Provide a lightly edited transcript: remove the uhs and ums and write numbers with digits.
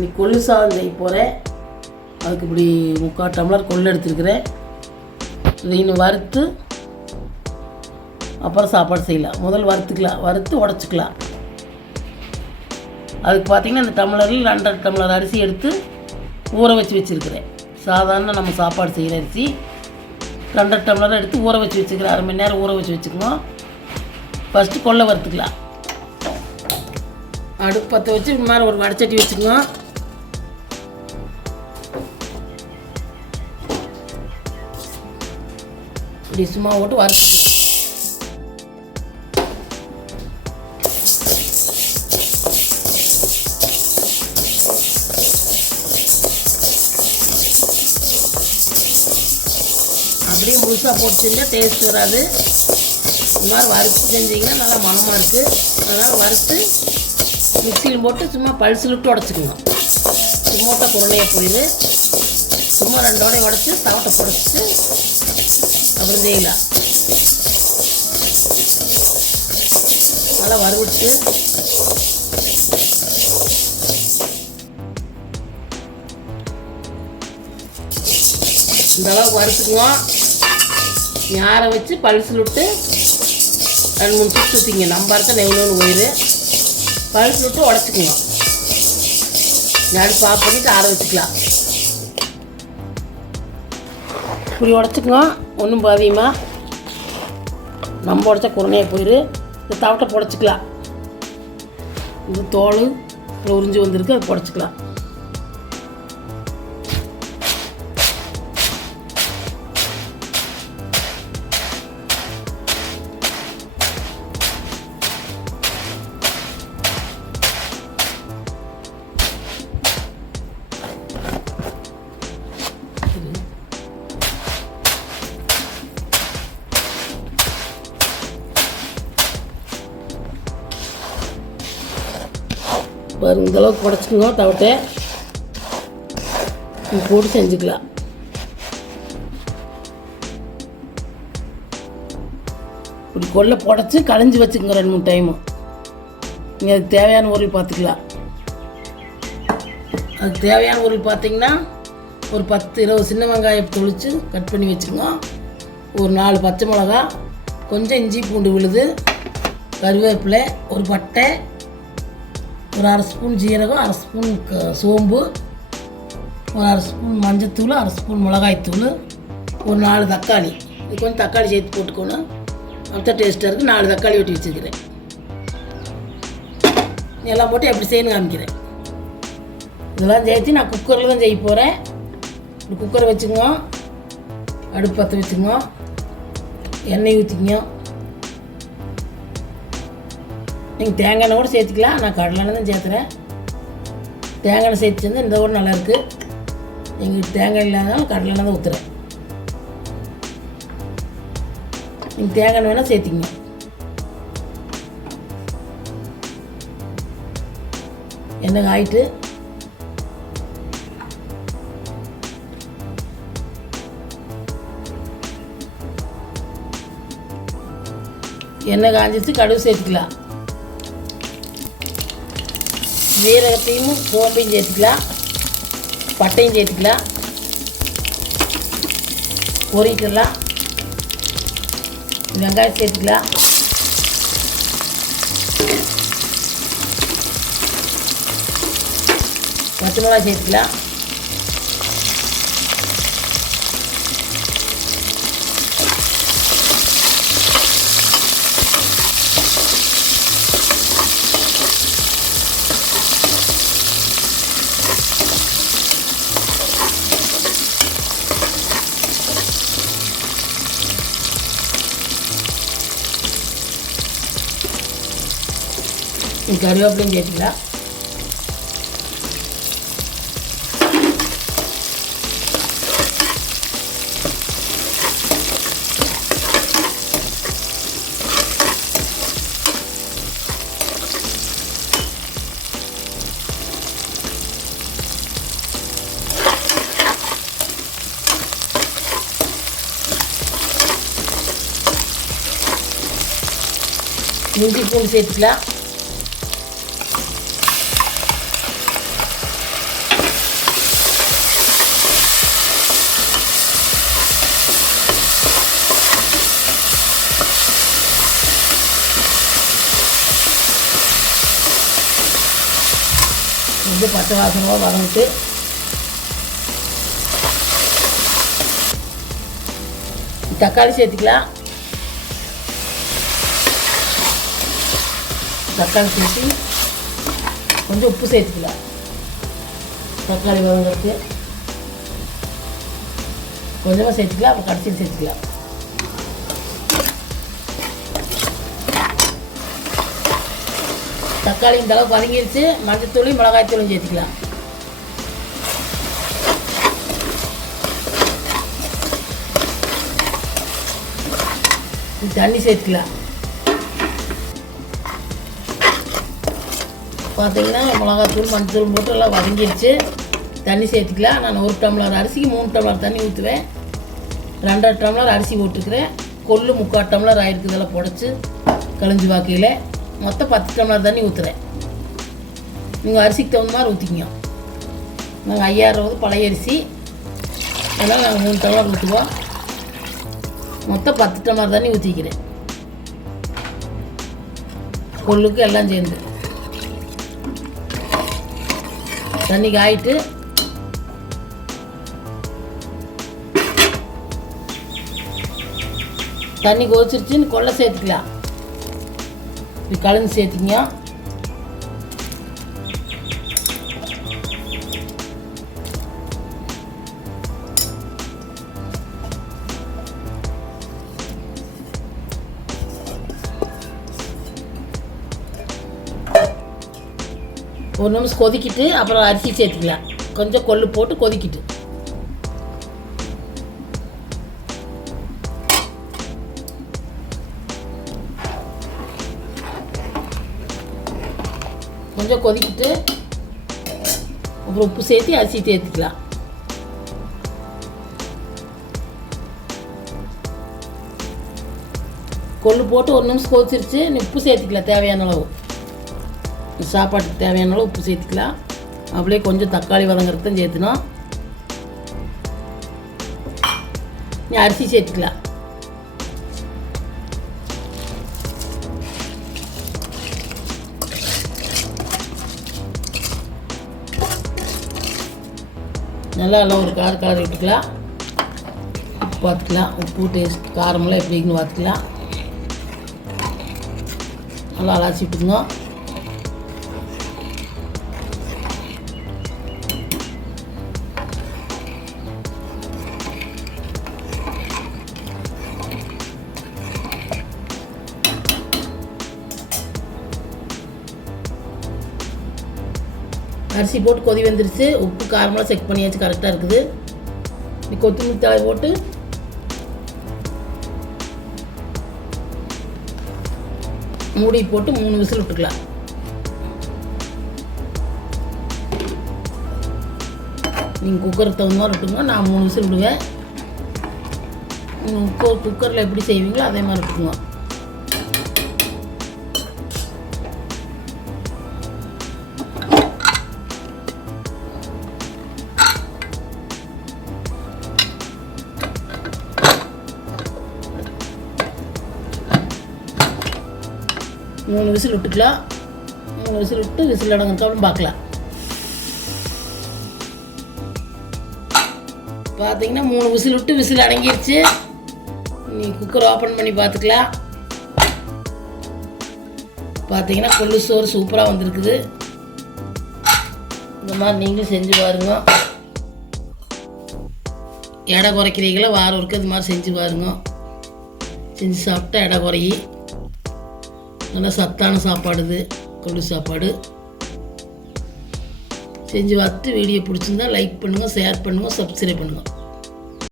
நீ கொள்ளு சாதம் செய்ய போகிறேன். அதுக்கு இப்படி 3/4 டம்ளர் கொள்ளு எடுத்துருக்கிறேன். இதை இன்னும் வறுத்து அப்புறம் சாப்பாடு செய்யலாம். முதல் வறுத்துக்கலாம், வறுத்து உடச்சிக்கலாம். அதுக்கு பார்த்திங்கன்னா இந்த டம்ளரில் 2.5 டம்ளர் அரிசி எடுத்து ஊற வச்சுருக்கிறேன். சாதாரண நம்ம சாப்பாடு செய்கிற அரிசி 2.5 டம்ளர் எடுத்து ஊற வச்சுருக்கிறேன். 1/2 மணி நேரம் ஊற வச்சுக்கணும். ஃபஸ்ட்டு கொள்ளை வறுத்துக்கலாம். அடுப்பு பற்ற வச்சு மேலே ஒரு வடைச்சட்டி வச்சுக்கணும். இப்படி சும்மா போட்டு வறுத்து அப்படியே முழுசாக போட்டு செஞ்சால் டேஸ்ட் வராது. இந்த மாதிரி வறுத்து செஞ்சிங்கன்னா நல்லா மணமாக இருக்குது. அதனால் வறுத்து மிக்சியில் போட்டு சும்மா பல்சில் விட்டு உடச்சிக்கணும். சும்மாட்ட குரணையாக போயிடு. சும்மா 2 உடையை உடச்சி தவட்டை புடச்சிட்டு அப்புறம் செய்யலாம். நல்லா வறுவிட்டு இந்த அளவுக்கு வறுத்துக்குவோம். யாரை வச்சு பல்சில் விட்டு 2-3 சுற்று சுற்றிங்க. நம்ம இருக்க நெவ்வளோன்னு போயிடு. பல்சில் விட்டு உடச்சிக்குவோம். அடுப்பு ஆஃப் பண்ணிவிட்டு ஆற வச்சுக்கலாம். இப்படி உடச்சிக்குவோம். ஒன்றும் பாதியமாக நம்ம உடச்சா குரணையாக போயிடு. இந்த தவட்டை புடச்சிக்கலாம். இந்த தோல் உறிஞ்சி வந்திருக்கு, அதை புடச்சிக்கலாம். பாருங்க, இந்தளவுக்கு புடச்சிக்கோங்க. தவட்டை போட்டு செஞ்சுக்கலாம். இப்படி கொள்ளை புடச்சி களைஞ்சி வச்சுக்கோங்க 2-3 டைமு. நீங்கள் அதுக்கு தேவையான பொருள் பார்த்துக்கலாம். அதுக்கு தேவையான பொருள் பார்த்திங்கன்னா ஒரு 10-20 சின்ன வெங்காயம் தொளித்து கட் பண்ணி வச்சுக்கோங்க. ஒரு 4 பச்சை மிளகா, கொஞ்சம் இஞ்சி பூண்டு விழுது, கருவேப்பிலை, ஒரு பட்டை, ஒரு 1/2 ஸ்பூன் ஜீரகம், 1/2 ஸ்பூன் சோம்பு, ஒரு 1/2 ஸ்பூன் மஞ்சத்தூள், 1/2 ஸ்பூன் மிளகாய்த்தூள், ஒரு 4 தக்காளி. இது கொஞ்சம் தக்காளி சேர்த்து போட்டுக்கணும். அப்போ டேஸ்ட்டாக இருக்குது. 4 தக்காளி வெட்டி வச்சுருக்கிறேன். எல்லாம் போட்டு எப்படி செய்யணும் காமிக்கிறேன். இதெல்லாம் சேர்த்து நான் குக்கரில் தான் செய்ய போகிறேன். இப்படி குக்கரை வச்சுக்கோங்க. அடுப்பு பற்ற வச்சுக்கோங்க. எண்ணெய் ஊற்றிக்கோங்க. நீங்கள் தேங்காய் எண்ணெய் கூட சேர்த்துக்கலாம். நான் கடலை எண்ணெய் தான் சேர்த்துறேன். தேங்காய் எண்ணெய் சேர்த்து செஞ்சால் இந்த கூட நல்லாயிருக்கு. எங்களுக்கு தேங்காய் இல்லாதனால கடலை எண்ணெய் தான் ஊற்றுறேன். நீங்கள் தேங்காய் எண்ணெய் வேணால் சேர்த்திங்க. எண்ணெய் ஆயிட்டு எண்ணெய் காஞ்சிச்சு, கடுகு சேர்த்துக்கலாம். ஜீரகத்தையும் சோம்பையும் சேர்த்துக்கலாம். பட்டையும் சேர்த்துக்கலாம். பொரிக்கலாம். வெங்காயம் சேர்த்துக்கலாம். பச்சை மிளகாய் சேர்த்துக்கலாம். கருவேப்பிலையும் சேர்த்துக்கலாம். இஞ்சி பூண்டு சேர்த்துக்கலாம். கொஞ்சம் பச்சை வாசனமாக வதங்கிட்டு தக்காளி சேர்த்துக்கலாம். தக்காளி சேர்த்து கொஞ்சம் உப்பு சேர்த்துக்கலாம். தக்காளி வதங்கிறதுக்கு கொஞ்சமாக சேர்த்துக்கலாம். அப்புறம் கடைசியில் சேர்த்துக்கலாம். தக்காளி இந்த அளவுக்கு வதங்கிடுச்சு. மஞ்சத்தூளையும் மிளகாய்த்தூளையும் சேர்த்துக்கலாம். தண்ணி சேர்த்துக்கலாம். பார்த்தீங்கன்னா மிளகாத்தூள் மஞ்சத்தூள் போட்டு எல்லாம் வதங்கிடுச்சு. தண்ணி சேர்த்துக்கலாம். நான் 1 டம்ளர் அரிசிக்கு 3 டம்ளர் தண்ணி ஊற்றுவேன். 2.5 டம்ளர் அரிசி போட்டுக்கிறேன். கொள்ளு 3/4 டம்ளர் ஆகிருக்கு. இதெல்லாம் புடச்சி கழிஞ்சு வாக்கையில் மொத்தம் 10 டம்ளர் தண்ணி ஊற்றுறேன். நீங்கள் அரிசிக்கு தகுந்த மாதிரி ஊற்றிக்கிங்க. நாங்கள் 5000 பழைய அரிசி, அதனால் நாங்கள் 3 டம்ளர் ஊற்றுவோம். மொத்தம் 10 டம்ளர் தண்ணி ஊற்றிக்கிறேன். கொள்ளுக்கு எல்லாம் சேர்ந்து தண்ணி காயிட்டு தண்ணி கொதிச்சிருச்சுன்னு கொள்ளை சேர்த்துக்கலாம். இப்படி கலந்து சேர்த்துக்கிங்க. ஒரு நிமிஷம் கொதிக்கிட்டு அப்புறம் அரிசி சேர்த்துக்கலாம். கொஞ்சம் கொள்ளு போட்டு கொதிக்கிட்டு கொஞ்சம் கொதிக்கிட்டு அப்புறம் உப்பு சேர்த்து அரிசி சேர்த்துக்கலாம். கொள்ளு போட்டு ஒரு நிமிஷம் கொதிச்சிருச்சு. உப்பு சேர்த்துக்கலாம். தேவையான அளவு சாப்பாட்டுக்கு தேவையான அளவு உப்பு சேர்த்துக்கலாம். அப்படியே கொஞ்சம் தக்காளி வதங்கிறது தான் சேர்த்துனோம். நீ அரிசி சேர்த்துக்கலாம். நல்லா எல்லாம் ஒரு கலர் விட்டுக்கலாம். உப்பு பார்த்துக்கலாம். உப்பு டேஸ்ட் காரமெல்லாம் எப்படி இருக்குன்னு பார்த்துக்கலாம். நல்லா அலசி விட்டுங்க. அரிசி போட்டு கொதி வந்துருச்சு. உப்பு காரமெல்லாம் செக் பண்ணியாச்சு. கரெக்டாக இருக்குது. கொத்தமல்லி தழை போட்டு மூடி போட்டு 3 விசில் விட்டுக்கலாம். நீங்கள் குக்கருக்கு தகுந்த மாதிரி விட்டுங்க. நான் 3 விசில் விடுவேன். குக்கரில் எப்படி செய்வீங்களோ அதே மாதிரி விட்டுக்குங்க. மூணு விசில் விட்டுக்கலாம். 3 விசில் விட்டு விசில் அடங்கினதுக்கப்புறம் பார்க்கலாம். பார்த்தீங்கன்னா 3 விசில் விட்டு விசில் அடங்கிடுச்சு. நீ குக்கர் ஓப்பன் பண்ணி பார்த்துக்கலாம். பார்த்தீங்கன்னா கொள்ளு சோறு சூப்பராக வந்திருக்குது. இந்த மாதிரி நீங்களும் செஞ்சு பாருங்க. எடை குறைக்கிறீங்களா வாரம் ஒருக்கு இது மாதிரி செஞ்சு பாருங்க. செஞ்சு சாப்பிட்டா எடை குறையி. நல்லா சத்தான சாப்பாடு இது கொள்ளு சாப்பாடு. செஞ்சு பார்த்துட்டு வீடியோ பிடிச்சிருந்தா லைக் பண்ணுங்கள், ஷேர் பண்ணுங்கள், சப்ஸ்கிரைப் பண்ணுங்கள்.